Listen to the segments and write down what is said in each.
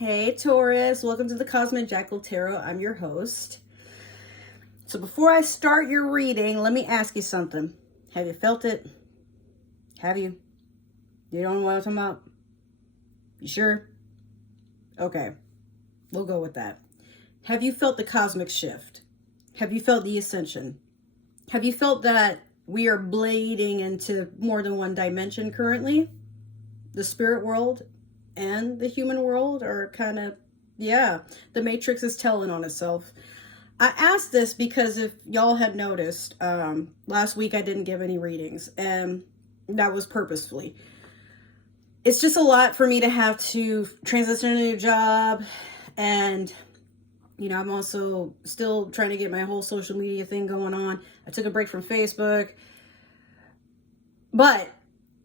Hey Taurus, welcome to the Cosmic Jackal Tarot. I'm your host. So before I start your reading, let me ask you something. Have you felt it? Have you? You don't know what I'm talking about? You sure? Okay, we'll go with that. Have you felt the cosmic shift? Have you felt the ascension? Have you felt that we are blading into more than one dimension currently? The spirit world and the human world are kind of, the matrix is telling on itself. I asked this because if y'all had noticed, last week I didn't give any readings, and that was purposefully. It's just a lot for me to have to transition to a new job, and I'm also still trying to get my whole social media thing going on. I took a break from Facebook, but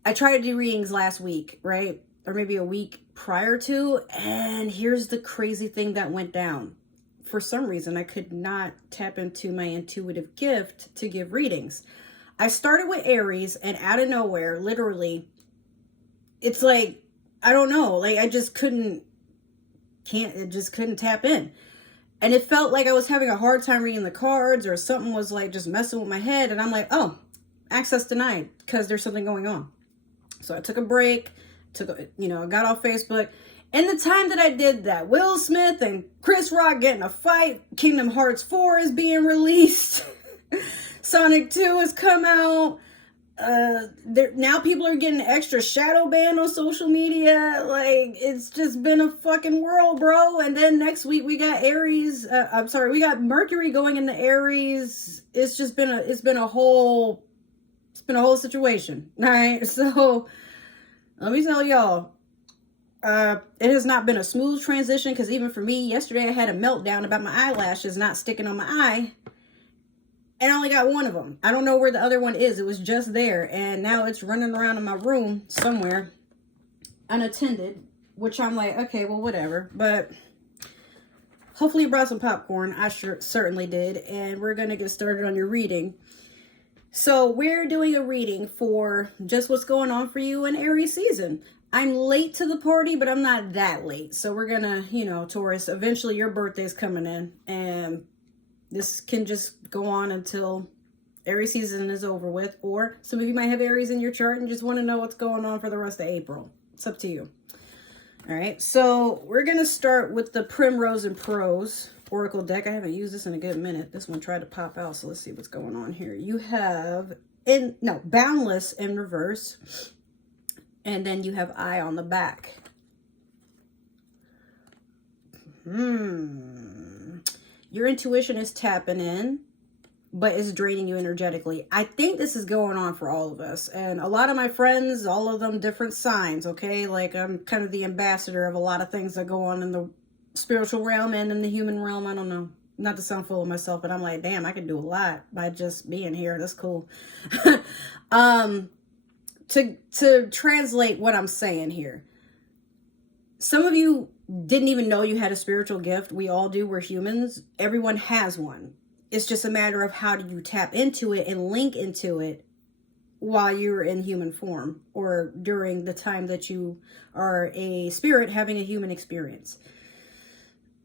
I tried to do readings last week, right? Or maybe a week prior to, and here's the crazy thing that went down. For some reason, I could not tap into my intuitive gift to give readings. I started with Aries, and out of nowhere, literally, it's like, I don't know, like I just couldn't tap in. And it felt like I was having a hard time reading the cards, or something was like just messing with my head. And I'm like, oh, access denied because there's something going on. So I took a break, I got off Facebook. And the time that I did that, Will Smith and Chris Rock get in a fight. Kingdom Hearts 4 is being released. Sonic 2 has come out. Now people are getting extra shadow ban on social media. Like, it's just been a fucking world, bro. And then next week we got Aries. We got Mercury going into Aries. It's been a whole situation. All right. So let me tell y'all, it has not been a smooth transition, because even for me, yesterday I had a meltdown about my eyelashes not sticking on my eye. And I only got one of them. I don't know where the other one is. It was just there. And now it's running around in my room somewhere unattended, which I'm like, okay, well, whatever. But hopefully you brought some popcorn. I certainly did. And we're going to get started on your reading. So we're doing a reading for just what's going on for you in Aries season. I'm late to the party, but I'm not that late. So we're going to, Taurus, eventually your birthday's coming in. And this can just go on until Aries season is over with. Or some of you might have Aries in your chart and just want to know what's going on for the rest of April. It's up to you. All right. So we're going to start with the Primrose and Prose Oracle deck. I haven't used this in a good minute. This one tried to pop out. So let's see what's going on here. You have Boundless in reverse. And then you have I on the back. Your intuition is tapping in, but it's draining you energetically. I think this is going on for all of us. And a lot of my friends, all of them different signs, okay? Like, I'm kind of the ambassador of a lot of things that go on in the spiritual realm and in the human realm. I don't know. Not to sound full of myself, but I'm like, damn, I can do a lot by just being here. That's cool. To translate what I'm saying here. Some of you didn't even know you had a spiritual gift. We all do. We're humans. Everyone has one. It's just a matter of how do you tap into it and link into it while you're in human form, or during the time that you are a spirit having a human experience.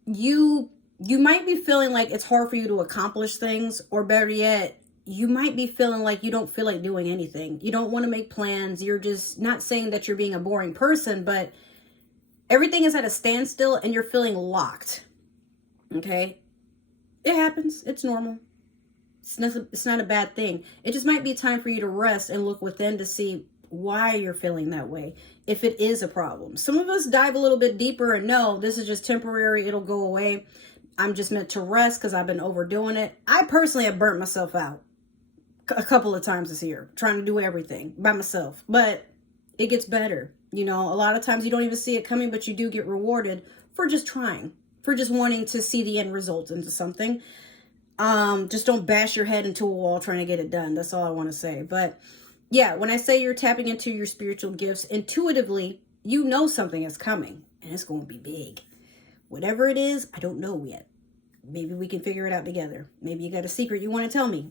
You might be feeling like it's hard for you to accomplish things, or better yet, you might be feeling like you don't feel like doing anything. You don't want to make plans. You're just not saying that you're being a boring person, but everything is at a standstill and you're feeling locked. Okay? It happens. It's normal. It's not a bad thing. It just might be time for you to rest and look within to see why you're feeling that way, if it is a problem. Some of us dive a little bit deeper and know this is just temporary. It'll go away. I'm just meant to rest because I've been overdoing it. I personally have burnt myself out a couple of times this year, trying to do everything by myself, but it gets better. A lot of times you don't even see it coming, but you do get rewarded for just trying, for just wanting to see the end result into something. Just don't bash your head into a wall trying to get it done. That's all I want to say. But yeah, when I say you're tapping into your spiritual gifts, intuitively, you know something is coming and it's going to be big. Whatever it is, I don't know yet. Maybe we can figure it out together. Maybe you got a secret you want to tell me.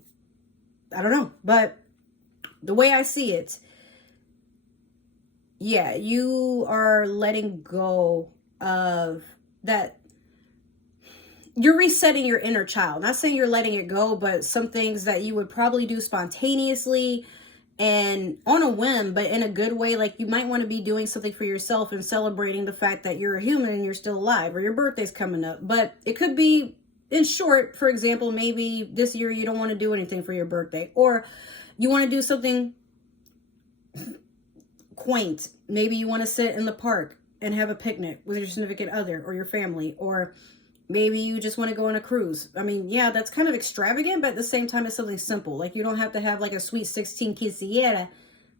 I don't know. But the way I see it, yeah, you are letting go of that you're resetting your inner child. Not saying you're letting it go, but some things that you would probably do spontaneously and on a whim, but in a good way. Like you might want to be doing something for yourself and celebrating the fact that you're a human and you're still alive, or your birthday's coming up. But it could be, in short, for example, maybe this year you don't want to do anything for your birthday, or you want to do something quaint. Maybe you want to sit in the park and have a picnic with your significant other or your family, or maybe you just want to go on a cruise. I mean, yeah, that's kind of extravagant, but at the same time, it's something simple. Like you don't have to have like a sweet 16 quinceañera,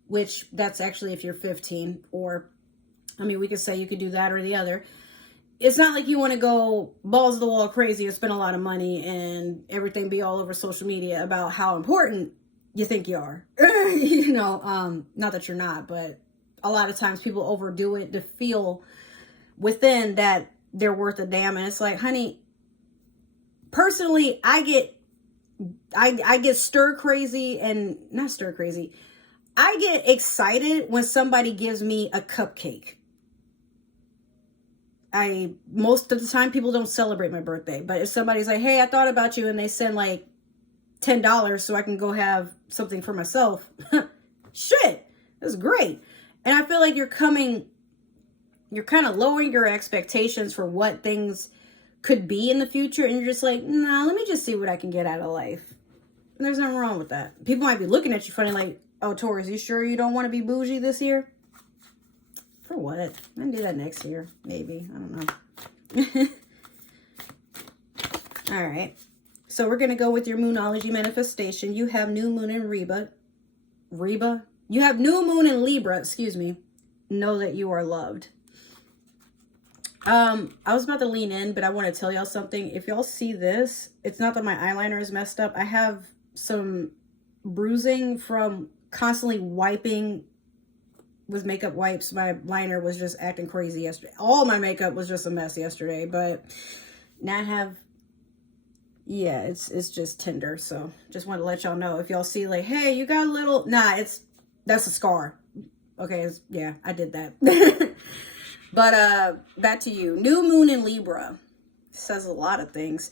which that's actually if you're 15, or, I mean, we could say you could do that or the other. It's not like you want to go balls to the wall crazy and spend a lot of money and everything be all over social media about how important you think you are. You know, not that you're not, but a lot of times people overdo it to feel within that they're worth a damn. And it's like, honey, personally, I get stir crazy, and not stir crazy. I get excited when somebody gives me a cupcake. Most of the time people don't celebrate my birthday, but if somebody's like, hey, I thought about you, and they send like $10 so I can go have something for myself, shit, that's great. And I feel like you're kind of lowering your expectations for what things could be in the future. And you're just like, nah, let me just see what I can get out of life. And there's nothing wrong with that. People might be looking at you funny like, oh, Taurus, you sure you don't want to be bougie this year? For what? I can do that next year. Maybe. I don't know. All right. So we're going to go with your Moonology manifestation. You have new moon in Reba? You have new moon in Libra, excuse me. Know that you are loved. I was about to lean in, but I want to tell y'all something. If y'all see this, it's not that my eyeliner is messed up. I have some bruising from constantly wiping with makeup wipes. My liner was just acting crazy yesterday. All my makeup was just a mess yesterday, but now I have, yeah, it's just tender. So just want to let y'all know. If y'all see like, hey, you got a little, nah, that's a scar. Okay, yeah, I did that. But back to you. New moon in Libra says a lot of things.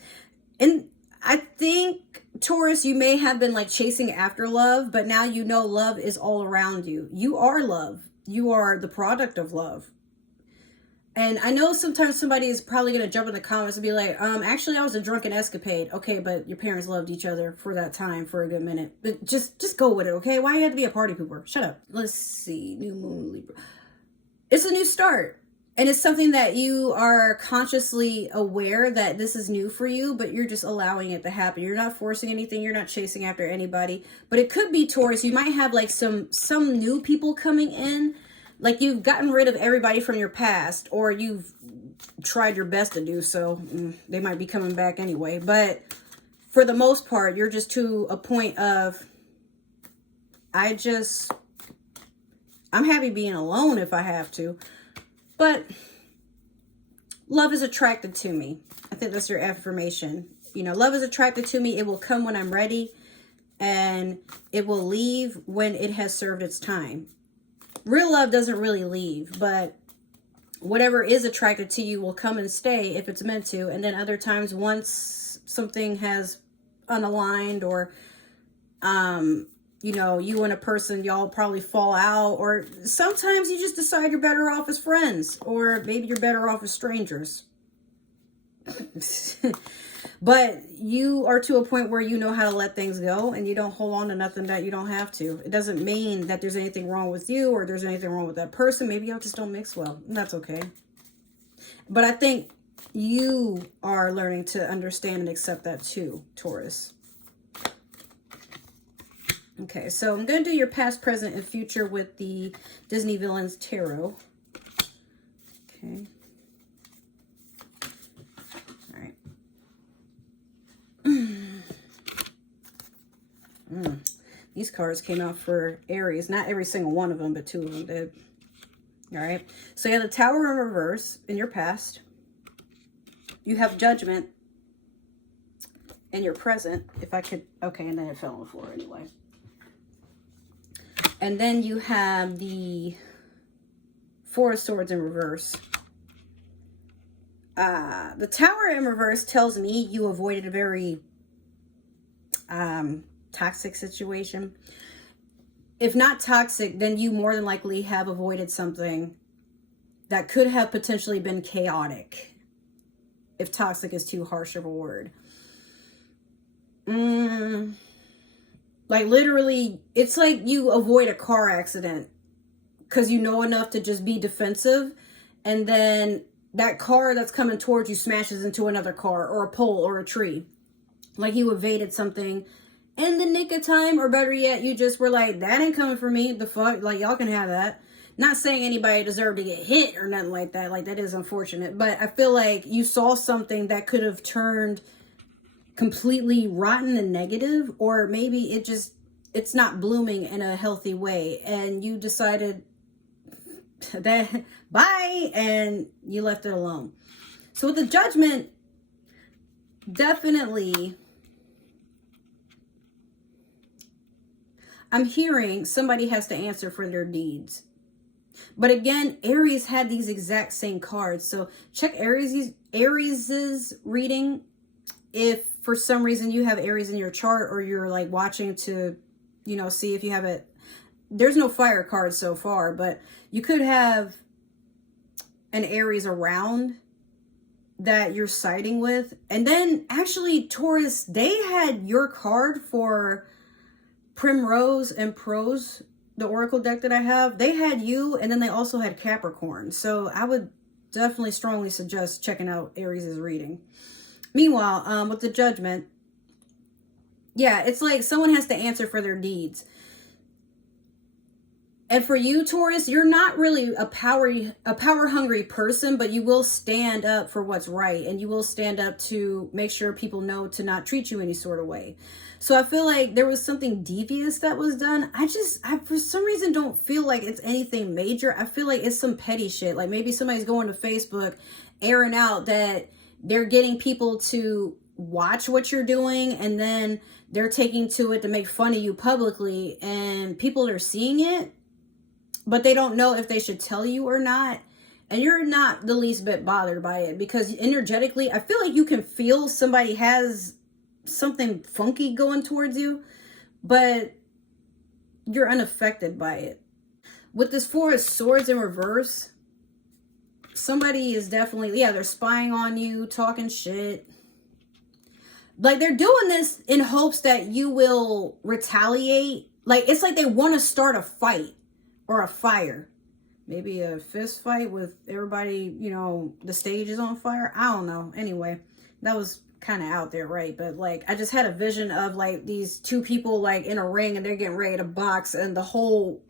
And I think, Taurus, you may have been like chasing after love, but now you know love is all around you. You are love. You are the product of love. And I know sometimes somebody is probably going to jump in the comments and be like, actually, I was a drunken escapade. Okay, but your parents loved each other for that time for a good minute. But just go with it, okay? Why you have to be a party pooper? Shut up. Let's see. New moon Libra. It's a new start. And it's something that you are consciously aware that this is new for you, but you're just allowing it to happen. You're not forcing anything. You're not chasing after anybody. But it could be, Taurus, you might have like some new people coming in. Like you've gotten rid of everybody from your past, or you've tried your best to do so. They might be coming back anyway. But for the most part, you're just to a point of, I'm happy being alone if I have to. But love is attracted to me. I think that's your affirmation. You know, love is attracted to me. It will come when I'm ready, and it will leave when it has served its time. Real love doesn't really leave, but whatever is attracted to you will come and stay if it's meant to. And then other times, once something has unaligned, or you know, you and a person, y'all probably fall out, or sometimes you just decide you're better off as friends, or maybe you're better off as strangers. But you are to a point where you know how to let things go, and you don't hold on to nothing that you don't have to. It doesn't mean that there's anything wrong with you, or there's anything wrong with that person. Maybe y'all just don't mix well. That's okay. But I think you are learning to understand and accept that too, Taurus. Okay, so I'm going to do your past, present, and future with the Disney Villains Tarot. Okay. All right. These cards came out for Aries. Not every single one of them, but 2 of them did. All right. So you have the Tower in reverse in your past. You have Judgment in your present. If I could... Okay, and then it fell on the floor anyway. And then you have the Four of Swords in reverse. The Tower in reverse tells me you avoided a very toxic situation. If not toxic, then you more than likely have avoided something that could have potentially been chaotic. If toxic is too harsh of a word. Like literally, it's like you avoid a car accident because you know enough to just be defensive, and then that car that's coming towards you smashes into another car or a pole or a tree. Like you evaded something in the nick of time, or better yet, you just were like, that ain't coming for me. The fuck? Like, y'all can have that. Not saying anybody deserved to get hit or nothing like that. Like, that is unfortunate. But I feel like you saw something that could have turned completely rotten and negative, or maybe it's not blooming in a healthy way. And you decided that, bye, and you left it alone. So with the Judgment, definitely, I'm hearing somebody has to answer for their deeds. But again, Aries had these exact same cards. So check Aries's reading. If for some reason you have Aries in your chart, or you're like watching to, you know, see if you have it. There's no fire cards so far, but you could have an Aries around that you're siding with. And then actually Taurus, they had your card for Primrose and Prose, the Oracle deck that I have. They had you, and then they also had Capricorn. So I would definitely strongly suggest checking out Aries' reading. Meanwhile, with the Judgment, yeah, it's like someone has to answer for their deeds. And for you, Taurus, you're not really a power hungry person, but you will stand up for what's right, and you will stand up to make sure people know to not treat you any sort of way. So I feel like there was something devious that was done. I for some reason don't feel like it's anything major. I feel like it's some petty shit. Like maybe somebody's going to Facebook airing out that they're getting people to watch what you're doing, and then they're taking to it to make fun of you publicly, and people are seeing it, but they don't know if they should tell you or not. And you're not the least bit bothered by it, because energetically, I feel like you can feel somebody has something funky going towards you, but you're unaffected by it. With this Four of Swords in reverse, somebody is definitely, yeah, they're spying on you, talking shit. Like they're doing this in hopes that you will retaliate. Like it's like they want to start a fight or a fire. Maybe a fist fight with everybody, you know, the stage is on fire. I don't know. Anyway, that was kind of out there, right? But like I just had a vision of like these two people like in a ring, and they're getting ready to box, and the whole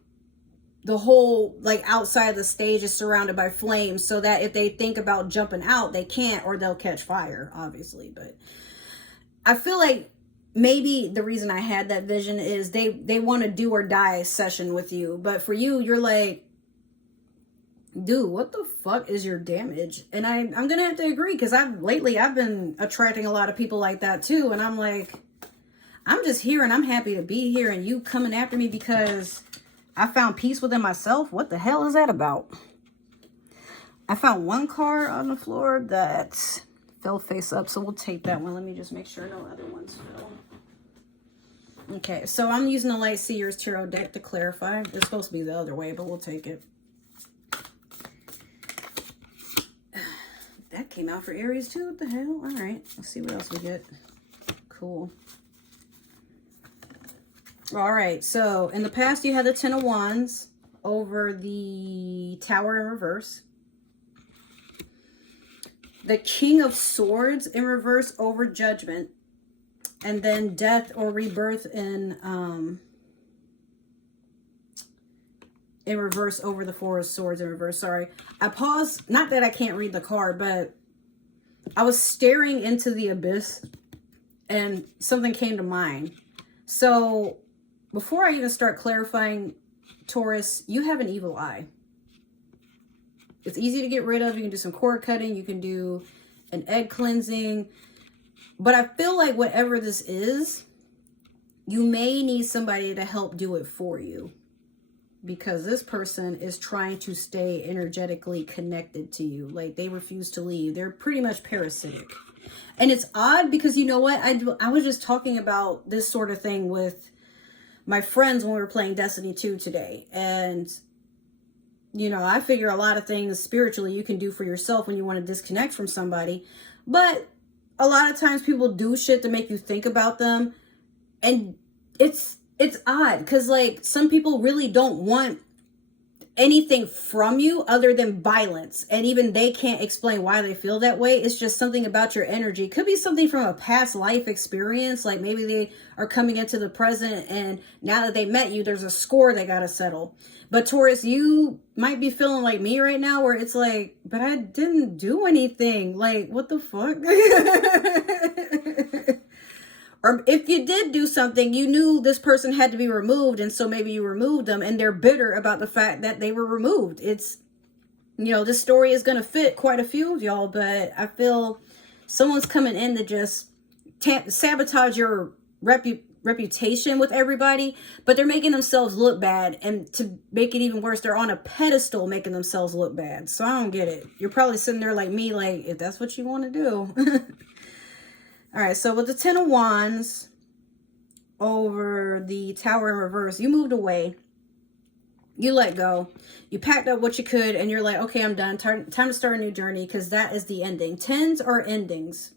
like outside of the stage is surrounded by flames, so that if they think about jumping out, they can't, or they'll catch fire, obviously. But I feel like maybe the reason I had that vision is they want a do or die session with you. But for you, you're like, dude, what the fuck is your damage? And I'm gonna have to agree, because I've been attracting a lot of people like that too, and I'm like, I'm just here and I'm happy to be here, and you coming after me because I found peace within myself. What the hell is that about? I found one card on the floor that fell face up, so we'll take that one. Let me just make sure no other ones fell. Okay, so I'm using the Light Seers Tarot deck to clarify. It's supposed to be the other way, but we'll take it. That came out for Aries too. What the hell? All right, let's see what else we get. Cool. All right, so in the past you had the Ten of Wands over the Tower in reverse. The King of Swords in reverse over Judgment. And then Death or Rebirth in reverse over the Four of Swords in reverse. Sorry, I paused. Not that I can't read the card, but I was staring into the abyss and something came to mind. So before I even start clarifying, Taurus, you have an evil eye. It's easy to get rid of. You can do some cord cutting. You can do an egg cleansing. But I feel like whatever this is, you may need somebody to help do it for you. because this person is trying to stay energetically connected to you. Like, they refuse to leave. They're pretty much parasitic. And it's odd because, you know what? I was just talking about this sort of thing with my friends when we were playing Destiny 2 today. And, you know, I figure a lot of things spiritually you can do for yourself when you want to disconnect from somebody. But a lot of times people do shit to make you think about them. And it's odd because, like, some people really don't want anything from you other than violence, and even they can't explain why they feel that way. It's just something about your energy. Could be something from a past life experience, like maybe they are coming into the present and now that they met you, there's a score they gotta settle. But Taurus, you might be feeling like me right now, where it's like, but I didn't do anything. Like, what the fuck? Or if you did do something, you knew this person had to be removed, and so maybe you removed them, and they're bitter about the fact that they were removed. It's, you know, this story is going to fit quite a few of y'all, but I feel someone's coming in to just sabotage your reputation with everybody, but they're making themselves look bad, and to make it even worse, they're on a pedestal making themselves look bad. So I don't get it. You're probably sitting there like me, like, if that's what you want to do. All right, so with the Ten of Wands over the Tower in reverse, you moved away. You let go. You packed up what you could, and you're like, okay, I'm done. Time to start a new journey, because that is the ending. Tens are endings,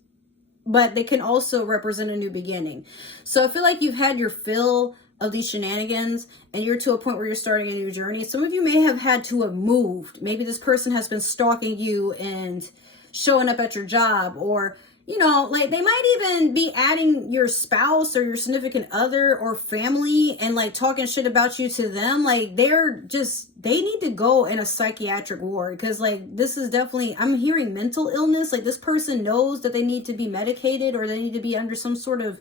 but they can also represent a new beginning. So I feel like you've had your fill of these shenanigans, and you're to a point where you're starting a new journey. Some of you may have had to have moved. Maybe this person has been stalking you and showing up at your job, or, you know, like, they might even be adding your spouse or your significant other or family and, like, talking shit about you to them. Like, they need to go in a psychiatric ward, because, like, this is definitely, I'm hearing mental illness. Like, this person knows that they need to be medicated, or they need to be under some sort of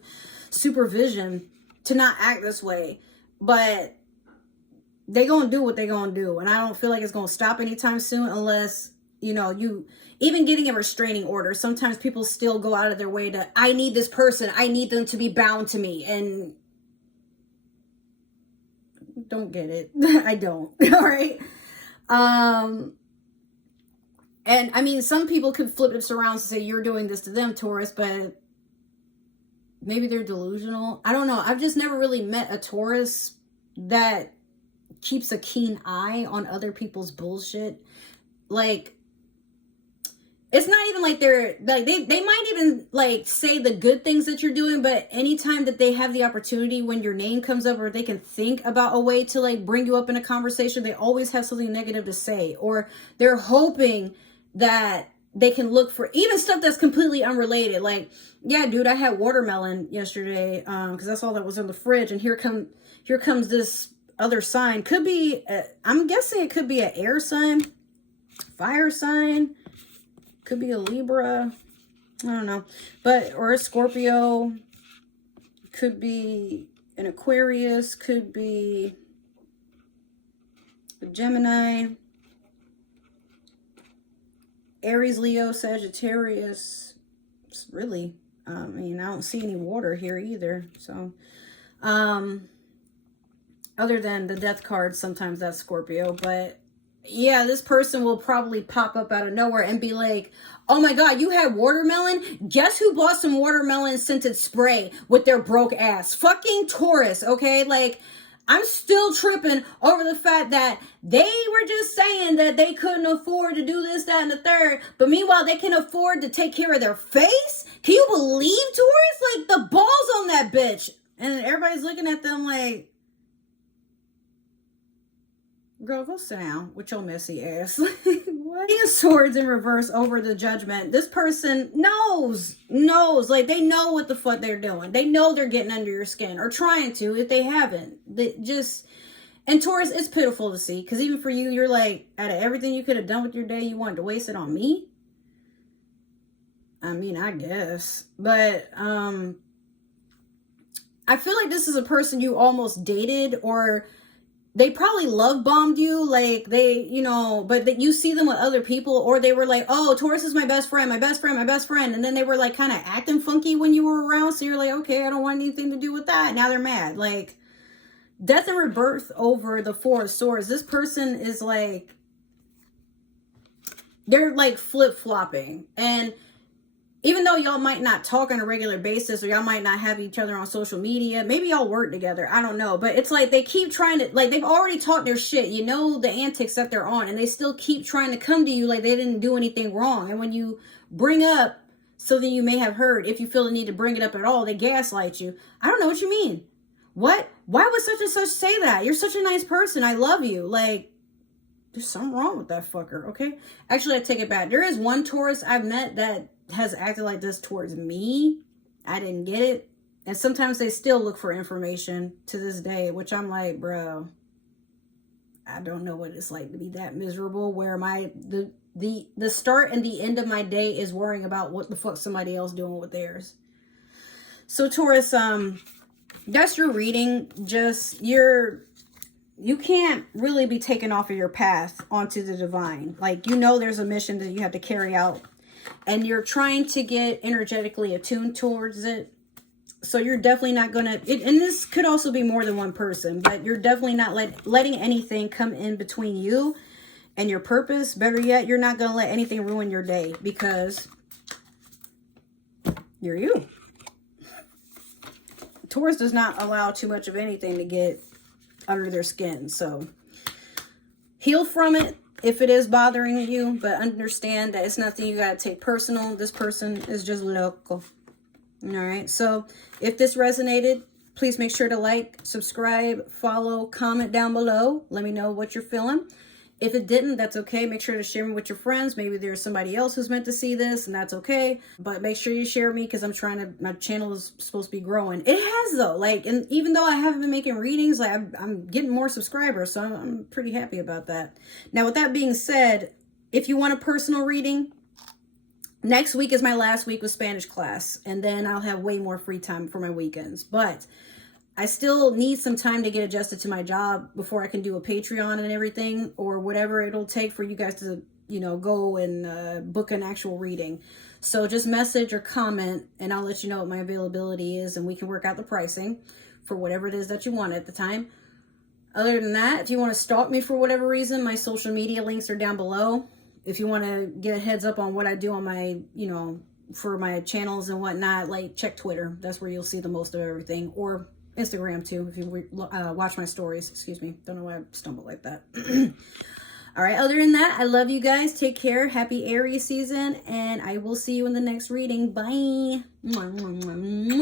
supervision to not act this way. But they gonna do what they gonna do, and I don't feel like it's gonna stop anytime soon, unless, you know, you even getting a restraining order. Sometimes people still go out of their way to, I need this person, I need them to be bound to me, and don't get it. I don't. All right. And I mean, some people could flip this around and say you're doing this to them, Taurus, but maybe they're delusional. I don't know. I've just never really met a Taurus that keeps a keen eye on other people's bullshit. Like, it's not even like they're like, they might even like say the good things that you're doing, but anytime that they have the opportunity, when your name comes up, or they can think about a way to like bring you up in a conversation, they always have something negative to say, or they're hoping that they can look for even stuff that's completely unrelated. Like, yeah, dude, I had watermelon yesterday because that's all that was in the fridge, and here comes this other sign. Could be I'm guessing it could be an air sign, fire sign, could be a Libra, I don't know, but, or a Scorpio, could be an Aquarius, could be a Gemini, Aries, Leo, Sagittarius. It's really, I mean, I don't see any water here either. So, other than the death card, sometimes that's Scorpio. But yeah, this person will probably pop up out of nowhere and be like, oh my God, you had watermelon? Guess who bought some watermelon scented spray with their broke ass? Fucking Taurus, okay? Like, I'm still tripping over the fact that they were just saying that they couldn't afford to do this, that, and the third. But meanwhile, they can afford to take care of their face? Can you believe, Taurus? Like, the balls on that bitch. And everybody's looking at them like, girl, go sit down with your messy ass. What? King of Swords in reverse over the Judgment. This person knows. Like, they know what the fuck they're doing. They know they're getting under your skin, or trying to, if they haven't. They just, and Taurus, it's pitiful to see, because even for you, you're like, out of everything you could have done with your day, you wanted to waste it on me? I mean, I guess. But, I feel like this is a person you almost dated, or they probably love bombed you, like they, you know, but that you see them with other people, or they were like, oh, Taurus is my best friend. And then they were like kind of acting funky when you were around. So you're like, okay, I don't want anything to do with that. Now they're mad. Like, Death and rebirth over the Four of Swords. This person is like, they're like flip-flopping. And even though y'all might not talk on a regular basis, or y'all might not have each other on social media, maybe y'all work together, I don't know. But it's like they keep trying to, like, they've already talked their shit. You know the antics that they're on, and they still keep trying to come to you like they didn't do anything wrong. And when you bring up something you may have heard, if you feel the need to bring it up at all, they gaslight you. I don't know what you mean. What? Why would such and such say that? You're such a nice person. I love you. Like, there's something wrong with that fucker, okay? Actually, I take it back. There is one Taurus I've met that has acted like this towards me. I didn't get it. And sometimes they still look for information to this day, which I'm like, bro, I don't know what it's like to be that miserable where the start and the end of my day is worrying about what the fuck somebody else doing with theirs. So Taurus, that's your reading. Just you can't really be taken off of your path onto the divine. Like, you know, there's a mission that you have to carry out, and you're trying to get energetically attuned towards it. So you're definitely not going to, and this could also be more than one person, but you're definitely not letting anything come in between you and your purpose. Better yet, you're not going to let anything ruin your day, because you're you. Taurus does not allow too much of anything to get under their skin. So heal from it if it is bothering you, but understand that it's nothing you got to take personal. This person is just local. All right. So if this resonated, please make sure to like, subscribe, follow, comment down below. Let me know what you're feeling. If it didn't, that's okay. Make sure to share me with your friends. Maybe there's somebody else who's meant to see this, and that's okay. But make sure you share me, because I'm trying to, my channel is supposed to be growing. It has though. Like, and even though I haven't been making readings, like I'm getting more subscribers, so I'm pretty happy about that. Now, with that being said, if you want a personal reading, next week is my last week with Spanish class, and then I'll have way more free time for my weekends. But I still need some time to get adjusted to my job before I can do a Patreon and everything, or whatever it'll take for you guys to, you know, go and book an actual reading. So just message or comment, and I'll let you know what my availability is, and we can work out the pricing for whatever it is that you want at the time. Other than that, if you want to stalk me for whatever reason, my social media links are down below. If you want to get a heads up on what I do on my, you know, for my channels and whatnot, like, check Twitter. That's where you'll see the most of everything. Or Instagram too, if you watch my stories. Excuse me. Don't know why I stumbled like that. All right. Other than that, I love you guys. Take care. Happy Aries season. And I will see you in the next reading. Bye. Mwah, mwah, mwah, mwah.